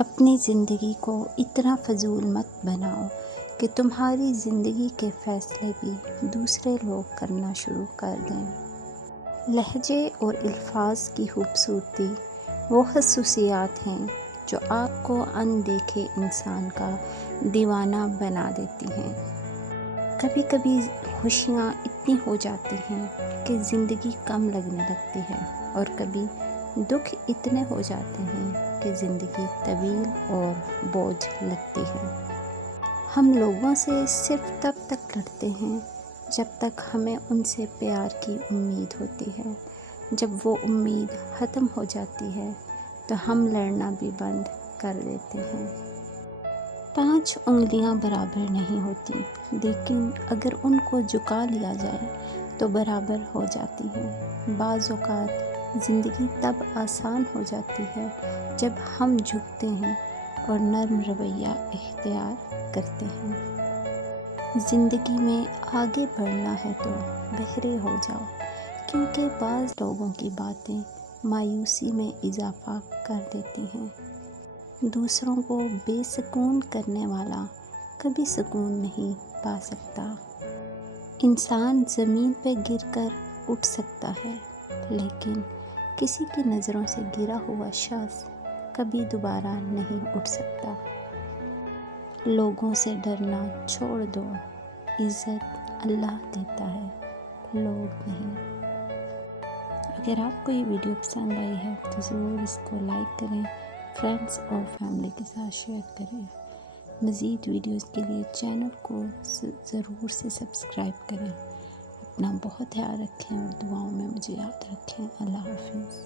اپنی زندگی کو اتنا فضول مت بناؤ کہ تمہاری زندگی کے فیصلے بھی دوسرے لوگ کرنا شروع کر دیں۔ لہجے اور الفاظ کی خوبصورتی وہ خصوصیات ہیں جو آپ کو اندیکھے انسان کا دیوانہ بنا دیتی ہیں۔ کبھی کبھی خوشیاں اتنی ہو جاتی ہیں کہ زندگی کم لگنے لگتی ہے، اور کبھی دکھ اتنے ہو جاتے ہیں کہ زندگی طویل اور بوجھ لگتی ہے۔ ہم لوگوں سے صرف تب تک لڑتے ہیں جب تک ہمیں ان سے پیار کی امید ہوتی ہے۔ جب وہ امید ختم ہو جاتی ہے تو ہم لڑنا بھی بند کر دیتے ہیں۔ 5 انگلیاں برابر نہیں ہوتی، لیکن اگر ان کو جھکا لیا جائے تو برابر ہو جاتی ہیں۔ بعض اوقات زندگی تب آسان ہو جاتی ہے جب ہم جھکتے ہیں اور نرم رویہ اختیار کرتے ہیں۔ زندگی میں آگے بڑھنا ہے تو بہرے ہو جاؤ، کیونکہ بعض لوگوں کی باتیں مایوسی میں اضافہ کر دیتی ہیں۔ دوسروں کو بے سکون کرنے والا کبھی سکون نہیں پا سکتا۔ انسان زمین پہ گر کر اٹھ سکتا ہے، لیکن کسی کی نظروں سے گرا ہوا شخص کبھی دوبارہ نہیں اٹھ سکتا۔ لوگوں سے ڈرنا چھوڑ دو، عزت اللہ دیتا ہے، لوگ نہیں۔ اگر آپ کو یہ ویڈیو پسند آئی ہے تو ضرور اس کو لائک کریں، فرینڈز اور فیملی کے ساتھ شیئر کریں۔ مزید ویڈیوز کے لیے چینل کو ضرور سے سبسکرائب کریں۔ اپنا بہت خیال رکھیں اور دعاؤں میں مجھے یاد رکھیں۔ اللہ حافظ۔